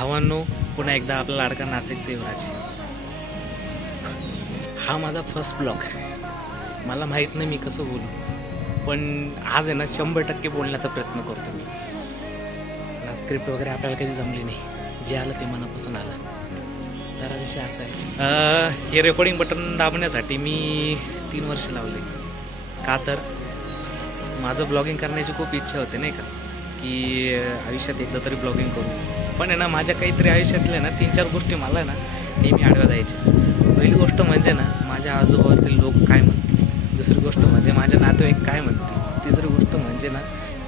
भावांनो, पुन्हा एकदा आपला लाडका नाशिकचा युवराज. हा माझा फर्स्ट ब्लॉग. मला माहीत नाही मी कसं बोलू, पण आज आहे ना 100% बोलण्याचा प्रयत्न करतो मी. मला स्क्रिप्ट वगैरे आपल्याला कधी जमली नाही, जे आलं ते मनापासून आलं. तर विषय असा आहे, हे रेकॉर्डिंग बटन दाबण्यासाठी मी 3 वर्ष लावले. का तर माझं ब्लॉगिंग करण्याची खूप इच्छा होते नाही का, की आयुष्यात एकदा तरी ब्लॉगिंग करू. पण आहे ना, माझ्या काहीतरी आयुष्यातल्या ना 3-4 गोष्टी मला ना नेहमी आडव्या द्यायच्या. पहिली गोष्ट म्हणजे ना, माझ्या आजूबाजूतील लोक काय म्हणतील. दुसरी गोष्ट म्हणजे माझे नातेवाईक काय म्हणतील. तिसरी गोष्ट म्हणजे ना,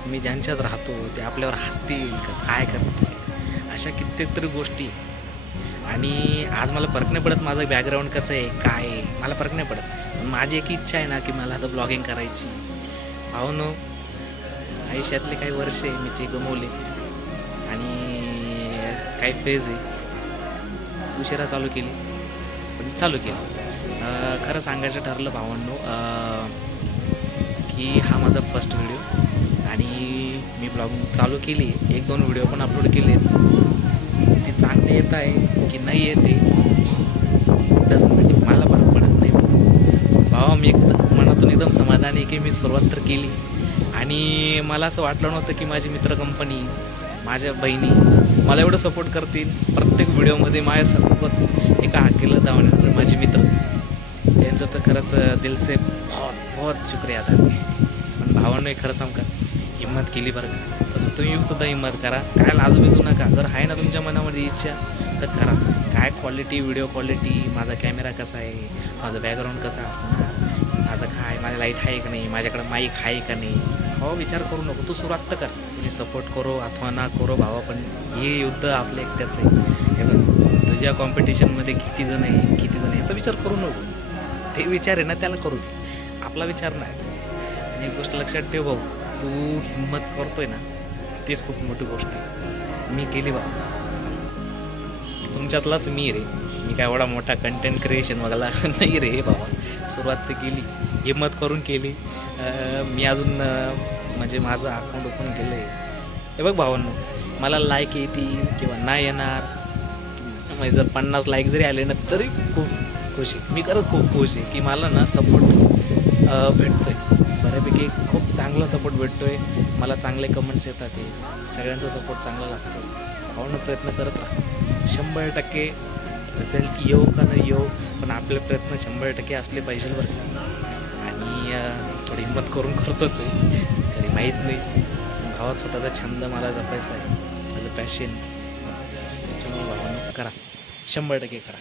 मी ज्यांच्यात राहतो ते आपल्यावर हसतील का काय करतील, अशा कित्येक तरी गोष्टी. आणि आज मला फरक नाही पडत माझं बॅकग्राऊंड कसं आहे काय आहे, मला फरक नाही पडत. पण माझी एक इच्छा आहे ना, की मला आता ब्लॉगिंग करायची. नो आयुष्यातले काही वर्ष मी ते गमवले आणि काही फेज आहे उशिरा चालू केली, पण चालू केली. खरं सांगायचं ठरलं भावांनो, की हा माझा फर्स्ट व्हिडिओ आणि मी ब्लॉगिंग चालू केली. 1-2 व्हिडिओ पण अपलोड केले. ते चांगले येत आहे की नाही येते तसं म्हणजे मला फरक पडत नाही. भावा, मी मनातून एकदम समाधानी आहे की मी सुरुवात तर केली. आणि मला असं वाटलं नव्हतं की माझी मित्र कंपनी, माझ्या बहिणी मला एवढं सपोर्ट करतील. प्रत्येक व्हिडिओमध्ये माझ्यासोबत एका हाकेला धावणार माझे मित्र, यांचं तर खरंच दिल से बहुत बहुत शुक्रिया अदा. पण भावांनो, एक खरं सांगू का, हिंमत केली बरं का. तसं तुम्ही सुद्धा हिंमत करा, काय लाजू बिजू नका. जर आहे ना तुमच्या मनामध्ये इच्छा तर करा. काय क्वालिटी, व्हिडिओ क्वालिटी, माझा कॅमेरा कसा आहे, माझं बॅकग्राऊंड कसं असणार, माझं काय, माझं लाईट आहे का नाही, माझ्याकडं माईक आहे का नाही, हो विचार करू नको. तू सुरुवात तर कर. तुम्ही सपोर्ट करो अथवा ना करो भावा, पण हे युद्ध आपलं एकट्याचं आहे. हे बघ, तुझ्या कॉम्पिटिशनमध्ये किती जण आहे याचा विचार करू नको. ते विचार आहे ना त्याला करू दे, आपला विचार नाही. आणि एक गोष्ट लक्षात ठेव भाऊ, तू हिंमत करतोय ना तीच खूप मोठी गोष्ट आहे. मी केली बाबा, तुमच्यातलाच मी रे. मी काय एवढा मोठा कंटेंट क्रिएशन वगैरे नाही रे बाबा. सुरुवात तर केली, हिंमत करून केली. मी अजून म्हणजे माझं अकाउंट ओपन केलं आहे. हे बघ भावांनो, मला लाईक येतील किंवा नाही येणार, म्हणजे जर 50 लाईक जरी आले ना तरी खूप खुश आहे. मी खरंच खूप खुश आहे की मला ना सपोर्ट भेटतो आहे. बऱ्यापैकी खूप चांगला सपोर्ट भेटतो आहे. मला चांगले कमेंट्स येतात आहे. सगळ्यांचा सपोर्ट चांगला लागतो. भावांनो, प्रयत्न करत राहा. 100% रिझल्ट येऊ का नाही येऊ, पण आपले प्रयत्न 100% असले पाहिजे बरं. आणि थोडी हिंमत करून करतोच आहे, तरी माहीत नाही. भावा, स्वतःचा छंद मला जपायचा आहे, माझं पॅशन. त्याच्यामुळे भावांनो करा, 100% करा.